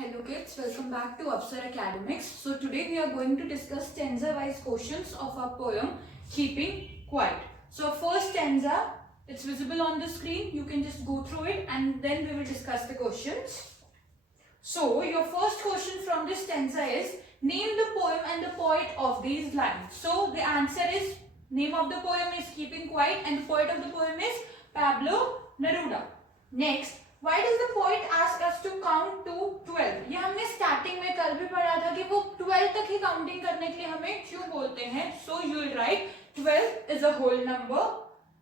Hello kids, welcome back to Upsar Academics. So today we are going to discuss stanza wise questions of our poem Keeping Quiet. So first stanza, it's visible on the screen. You can just go through it and then we will discuss the questions. So your first question from this stanza is, name the poem and the poet of these lines. So the answer is, name of the poem is Keeping Quiet and the poet of the poem is Pablo Neruda. Next, why does the poet ask us to count to 12? ये हमने starting में कल भी पढ़ा था कि वो 12 तक ही काउंटिंग करने के लिए हमें क्यों बोलते हैं. So you will write 12 is a whole number.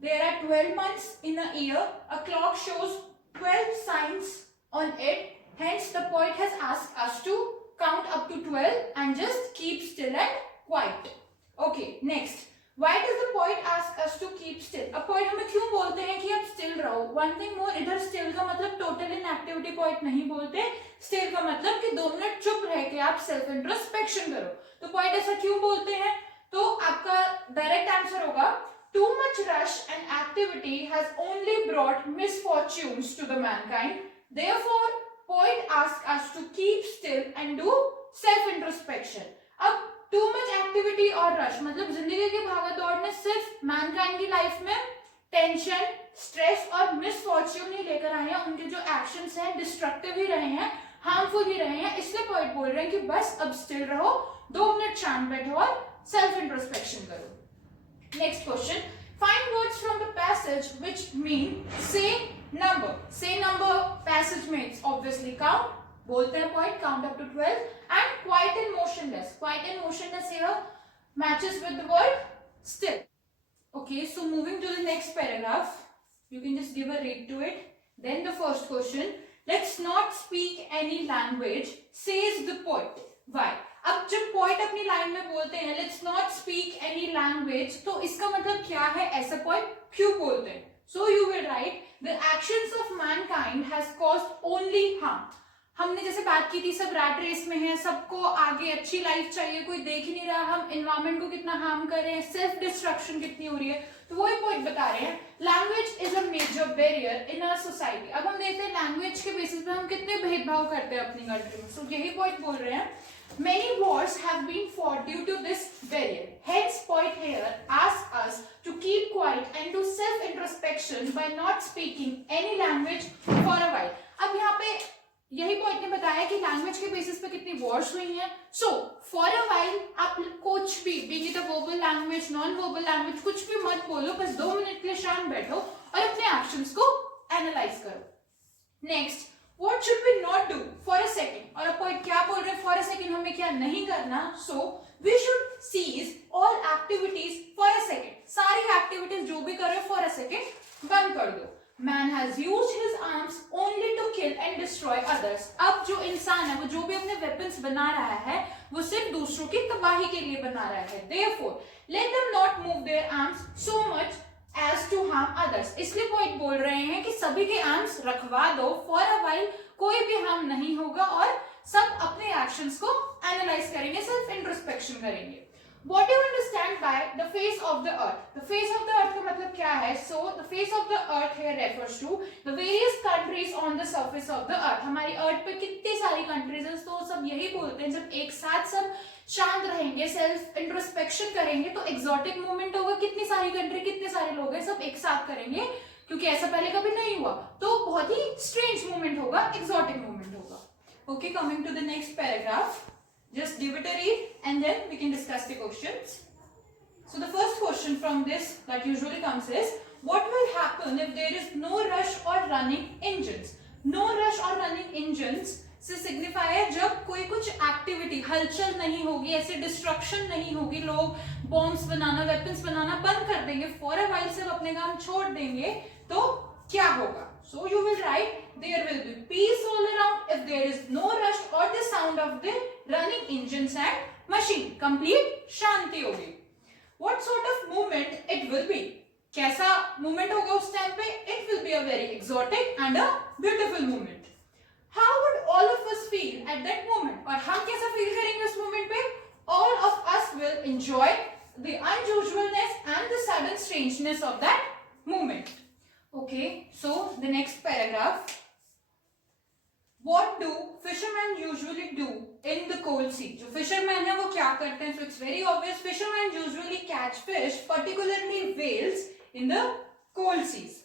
There are 12 months in a year. A clock shows 12 signs on it. Hence the poet has asked us to count up to 12 and just keep still and quiet. Okay, next. Why does the poet ask us to keep still? अब poet हमें क्यों बोलते हैं कि आप still रहो? One thing more, इधर still का मतलब total inactivity poet नहीं बोलते. Still का मतलब कि 2 मिनट चुप रह के आप self introspection करो. तो poet ऐसा क्यों बोलते हैं? तो आपका direct answer होगा, too much rush and activity has only brought misfortunes to the mankind. Therefore, poet asks us to keep still and do self introspection. अब टू मच एक्टिविटी और रश मतलब जिंदगी की भागद दौड़ ने सिर्फ मैनकाइंड की लाइफ में टेंशन, स्ट्रेस और मिसफॉर्च्यून ही लेकर आए हैं. उनके जो एक्शंस हैं डिस्ट्रक्टिव ही रहे हैं, हार्मफुल ही रहे हैं. इसलिए पॉइंट बोल रहे हैं कि बस अब स्टिल रहो, 2 मिनट शांत बैठो और सेल्फ इंट्रोस्पेक्शन करो. Next question, find words from the passage which mean से नंबर. से number passage means obviously count. बोलते हैं point count up to 12 and quiet and motionless. Quiet and motionless here matches with the word still. Okay, so moving to the next paragraph, you can just give a read to it. Then the first question, let's not speak any language, says the poet. Why? अब जब poet अपनी line में बोलते हैं let's not speak any language, तो इसका मतलब क्या है? ऐसा poet क्यों बोलते हैं? So you will write, the actions of mankind has caused only harm. हमने जैसे बात की थी, सब रैट रेस में है, सबको आगे अच्छी लाइफ चाहिए, कोई देख ही नहीं रहा हम एनवायरमेंट को कितना हार्म कर रहे हैं, सेल्फ डिस्ट्रक्शन कितनी हो रही है. तो वही पॉइंट बता रहे हैं, language is a major barrier in our society. अब हम देखते हैं लैंग्वेज के बेसिस पे हम कितने भेदभाव करते हैं अपनी कंट्री में. सो यही पॉइंट बोल रहे हैं, many wars have been fought due to this barrier. Hence poet here asks us to keep quiet and do self introspection by not speaking any language for a while. अब यहाँ पे यही point ने बताया कि लैंग्वेज के basis पे कितनी वॉर्स हुई हैं. सो फॉर अ वाइल आप कुछ भी B it a verbal language, non verbal language, कुछ भी मत बोलो, बस 2 मिनट के लिए शांत बैठो और अपने एक्शंस को एनालाइज करो. Next, what should we not do for a second. और अब पॉइंट क्या बोल रहे हैं, फॉर अ सेकंड हमें क्या नहीं करना. So we should cease all activities for a second. सारी एक्टिविटीज जो भी कर रहे हो फॉर अ सेकंड बंद कर दो. Man has used his arms only to kill and destroy others. अब जो इंसान है वो जो भी अपने weapons बना रहा है वो सिर्फ दूसरों की तबाही के लिए बना रहा है. Therefore, let them not move their arms so much as to harm others. इसलिए पॉइंट बोल रहे हैं कि सभी के आर्म्स रखवा दो for a while, कोई भी हार्म नहीं होगा और सब अपने एक्शंस को एनालाइज करेंगे, सेल्फ इंट्रोस्पेक्शन करेंगे. What do you understand by the face of the earth? The face of the earth का मतलब क्या है? So the face of the earth here refers to the various countries on the surface of the earth. हमारी अर्थ पे कितनी सारी countries हैं, तो सब यही बोलते हैं जब एक साथ सब शांत रहेंगे, सेल्फ इंट्रोस्पेक्शन करेंगे तो एक्सोटिक मूवमेंट होगा. कितनी सारी कंट्री, कितने सारे लोग हैं, सब एक साथ करेंगे क्योंकि ऐसा पहले कभी नहीं हुआ, तो बहुत ही स्ट्रेंज मूवमेंट होगा, एक्सोटिक मूवमेंट होगा. Okay, coming to the next paragraph. Just give it a read and then we can discuss the questions. So the first question from this that usually comes is, what will happen if there is no rush or running engines? No rush or running engines से signify है जब कोई कुछ activity, हलचल नहीं होगी, ऐसे destruction नहीं होगी, लोग बॉम्ब्स बनाना, वेपन्स बनाना बंद कर देंगे, फॉर अ वाइल सब अपने काम छोड़ देंगे, तो क्या होगा? So you will write, there will be peace all around if there is no rush or the sound of the running engines and machine. Complete शांति होगी. What sort of movement it will be? कैसा movement होगा उस time पे? It will be a very exotic and a beautiful movement. How would all of us feel at that moment? और हम कैसा feel करेंगे उस moment पे? All of us will enjoy the unusualness and the sudden strangeness of that moment. Okay, so the next paragraph. What do fishermen usually do in the cold sea? जो fishermen है वो क्या करते हैं? So it's very obvious. Fishermen usually catch fish, particularly whales, in the cold seas.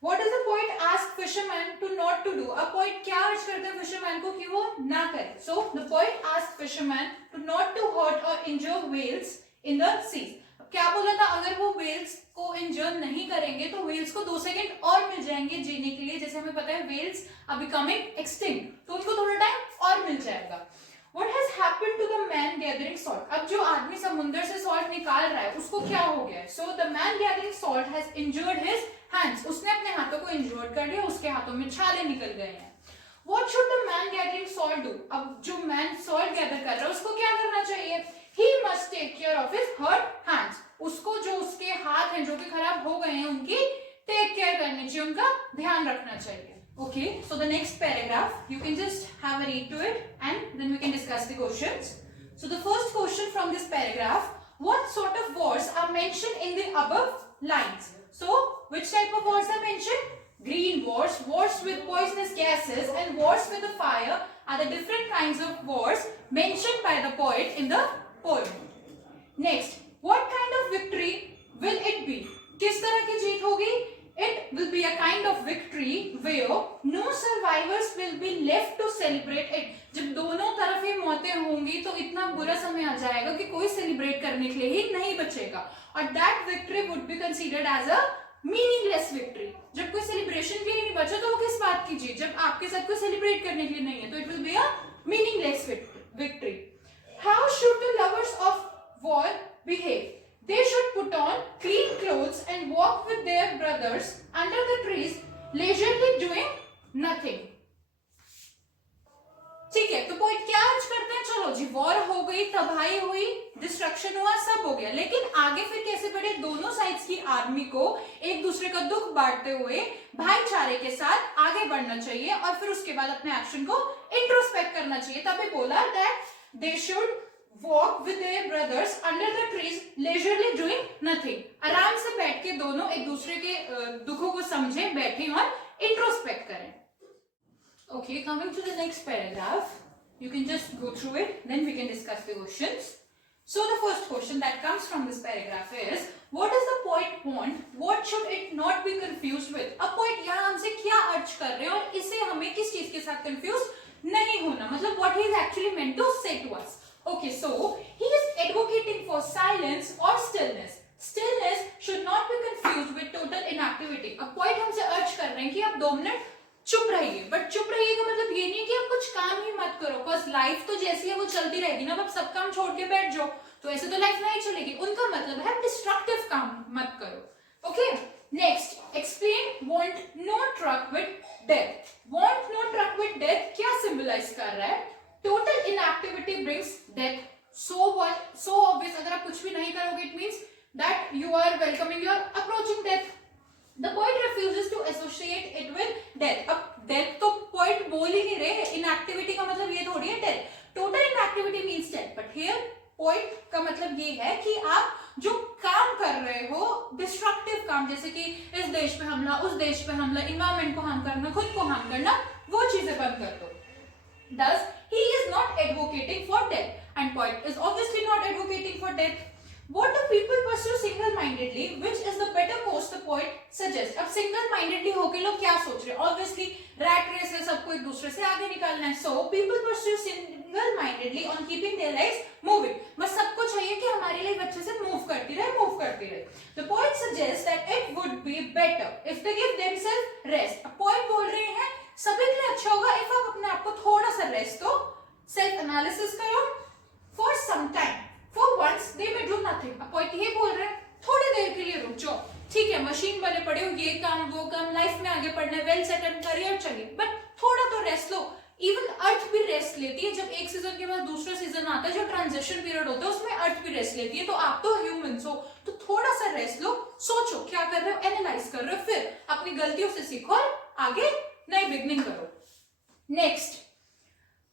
What does the poet ask fishermen to not to do? अब poet क्या अर्ज करते हैं fishermen को कि वो ना करें? So the poet asks fishermen to not to hurt or injure whales in the seas. क्या बोला था? अगर वो whales को इंजर नहीं करेंगे तो whales को 2 सेकंड और मिल जाएंगे जीने के लिए. जैसे हमें पता है whales are becoming extinct, तो उनको थोड़ा टाइम और मिल जाएगा. What has happened to the man gathering salt? अब जो आदमी समुद्र से salt निकाल रहा है उसको क्या हो गया? So the man gathering salt has injured his hands. उसने अपने हाथों को इंजर्ड कर लिया, उसके हाथों में छाले निकल गए हैं. What should the man gathering salt do? अब जो man salt gather कर रहा है उसको क्या करना चाहिए? He must take care of his hurt hands. उसको जो उसके हाथ हैं जो कि खराब हो गए हैं उनकी टेक केयर करनी चाहिए, उनका ध्यान रखना चाहिए. Okay, so the next paragraph, you can just have a read to it and then we can discuss the questions. So the first question from this paragraph, what sort of wars are mentioned in the above lines? So, which type of wars are mentioned? Green wars, wars with poisonous gases and wars with the fire are the different kinds of wars mentioned by the poet in the poem. Next, what kind of victory will it be? किस तरह की जीत होगी? It will be a kind of victory where no survivors will be left to celebrate it. जब दोनों तरफ ही मौतें होंगी तो इतना बुरा समय आ जाएगा कि कोई सेलिब्रेट करने के लिए ही नहीं बचेगा. और that victory would be considered as a meaningless victory. जब कोई सेलिब्रेशन के लिए नहीं बचा तो वो किस बात की जीत? जब आपके साथ कोई सेलिब्रेट करने के लिए नहीं है तो it will be a meaningless victory. How should the lovers of war behave? They should put on clean clothes and walk with their brothers under the trees, leisurely doing nothing. ठीक है, तो point क्या अर्ज करते हैं? चलो जी, war हो गई, तबाही हुई, डिस्ट्रक्शन हुआ, सब हो गया, लेकिन आगे फिर कैसे बढ़े? दोनों साइड्स की आर्मी को एक दूसरे का दुख बांटते हुए भाईचारे के साथ आगे बढ़ना चाहिए और फिर उसके बाद अपने एक्शन को इंट्रोस्पेक्ट करना चाहिए. तभी बोला that they should walk with their brothers under the trees, leisurely doing nothing. आराम से बैठ के दोनों एक दूसरे के दुखों को समझें, बैठें और इंट्रोस्पेक्ट करें. Okay, coming to the next paragraph, you can just go through it, then we can discuss the questions. So the first question that comes from this paragraph is, what does the poet want? What should it not be confused with? अब poet यहाँ हमसे क्या अर्ज कर रहे हैं और इसे हमें किस चीज के साथ confused नहीं होना, मतलब what he is actually meant to say to us. Okay, so he is advocating for silence or stillness. Stillness should not be confused with total inactivity. अब पॉइंट हमसे अर्ज कर रहे हैं कि आप 2 मिनट चुप रहिए, बट चुप रहिए का मतलब ये नहीं कि आप कुछ काम ही मत करो, बस लाइफ तो जैसी है वो चलती रहेगी ना. अब सब काम छोड़ के बैठ जाओ तो ऐसे तो लाइफ नहीं चलेगी. उनका मतलब है डिस्ट्रक्टिव काम मत करो. Okay, next, explain want no truck with death. Want no truck with death क्या सिंबलाइज कर रहा है? Total inactivity brings death. So obvious. अगर आप कुछ भी नहीं करोगे, it means that you are welcoming your approaching death. The poet refuses to associate it with death. अब death तो poet बोल ही नहीं रहे. Inactivity का मतलब ये थोड़ी है death. Total inactivity means death. But here poet का मतलब ये है कि आप जो काम कर रहे हो, डिस्ट्रक्टिव काम, जैसे कि इस देश पे हमला, उस देश पे हमला, इन्वायरमेंट को हार्म करना, खुद को हार्म करना, वो चीजें बंद कर दो. Thus, he is not advocating for death, and poet is obviously not advocating for death. What do people pursue single-mindedly? Which is the better course the poet suggests? अब single-mindedly होके लोग क्या सोच रहे हैं? Obviously, rat race है, सबको एक दूसरे से आगे निकालना है. So, people pursue single-mindedly on keeping their lives moving. बस सबको चाहिए कि हमारी लाइफ अच्छे से move करती रहे. The poet suggests that it would be better if they give themselves rest. अब poet बोल रहे हैं सभी के लिए अच्छा होगा if आप अपने आप को थोड़ा सा रेस्ट दो, सेल्फ एनालिसिस करो for some time, for once they may do nothing. अब पॉइंट ये बोल रहे हैं थोड़ी देर के लिए रुक जाओ. ठीक है, मशीन बने पड़े हो, ये काम वो काम, लाइफ में आगे बढ़ना है, वेल सेटल करियर चाहिए, बट थोड़ा तो रेस्ट लो. इवन अर्थ भी रेस्ट लेती है. जब एक सीजन के बाद दूसरा सीजन आता है, जो ट्रांजिशन पीरियड होता है, उसमें अर्थ भी रेस्ट लेती है. तो आप तो ह्यूमंस हो, तो थोड़ा सा रेस्ट लो, सोचो क्या कर रहे हो, एनालाइज कर रहे हो, फिर अपनी गलतियों से सीखो और आगे नई बिगनिंग करो. Next,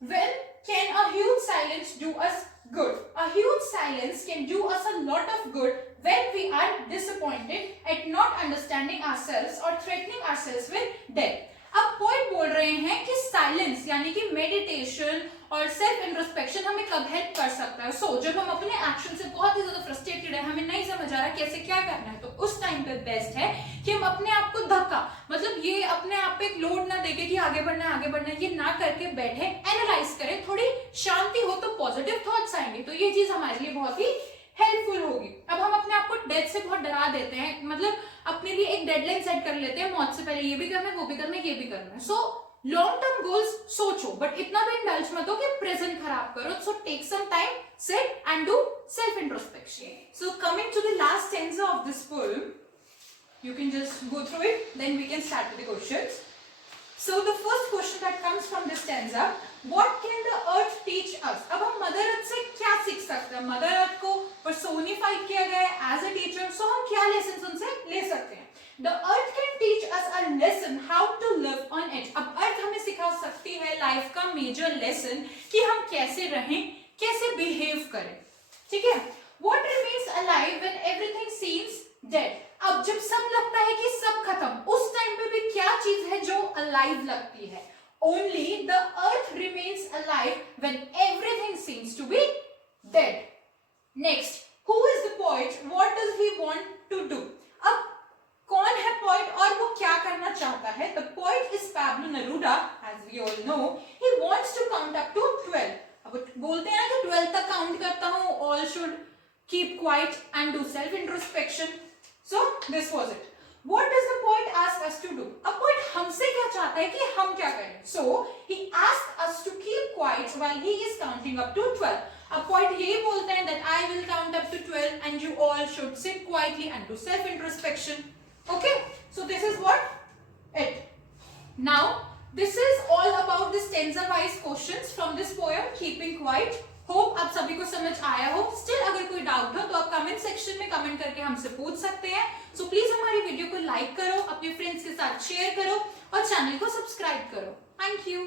when can a huge silence do us good? A huge silence can do us a lot of good when we are disappointed at not understanding ourselves or threatening ourselves with death. अब poet बोल रहे हैं कि silence यानी कि meditation और self introspection हमें कब हेल्प कर सकता है। सो जब हम अपने एक्शन से बहुत ही ज्यादा फ्रस्ट्रेटेड है, हमें नहीं समझ आ रहा कैसे क्या करना है, तो उस टाइम पे बेस्ट है कि हम अपने आप को धक्का, मतलब ये अपने आप पे एक लोड ना देके कि आगे बढ़ना है आगे बढ़ना है, ये ना करके बैठे, एनालाइज करें, थोड़ी शांति हो तो पॉजिटिव थॉट्स आएंगे, तो ये चीज हमारे लिए बहुत ही हेल्पफुल होगी। अब हम अपने आप को डेथ से बहुत डरा देते हैं, मतलब अपने लिए एक डेडलाइन सेट कर लेते हैं, मौत से पहले ये भी करना है, वो भी करना है, ये भी करना है। सो लॉन्ग टर्म गोल्स सोचो, बट इतना भी इंडल्ज मत हो कि प्रेजेंट खराब करो। So take some time, sit and do self introspection. So coming to the last stanza of this poem, you can just go through it, then we can start with the questions. So the first question that comes from this stanza, what can the earth teach us? अब हम mother earth से क्या सीख सकते हैं? Mother earth को personify किया गया है एज अ टीचर, सो हम क्या लेसन उनसे ले सकते हैं? The earth can teach us a lesson how to live on it. अब अर्थ हमें सिखा सकती है लाइफ का मेजर लेसन कि हम कैसे रहें, कैसे बिहेव करें, ठीक है? What remains alive when everything seems dead? अब जब सब लगता है कि सब खत्म, उस टाइम पे भी क्या चीज है जो अलाइव लगती है? Only the earth remains alive when everything seems to be dead. Next, who is the poet? What does he want to do? अब कौन है पोएट और वो क्या करना चाहता है? The poet is Pablo Neruda, as we all know. He wants to count up to 12. अब बोलते हैं ना कि 12 तक काउंट करता हूँ, all should keep quiet and do self introspection. So this was it. What does the poet ask us to do? अब poet हमसे क्या चाहता है कि हम क्या करें? So he asked us to keep quiet while he is counting up to 12. अब poet यही बोलते हैं that I will count up to 12 and you all should sit quietly and do self introspection. Okay? So this is what it. Now this is all about the stanza wise questions from this poem Keeping Quiet. Hope आप सभी को समझ आया हो। Still अगर कोई doubt हो तो आप कमेंट सेक्शन में कमेंट करके हमसे पूछ सकते हैं। सो प्लीज हमारी वीडियो को लाइक करो, अपने फ्रेंड्स के साथ शेयर करो और चैनल को सब्सक्राइब करो। Thank you.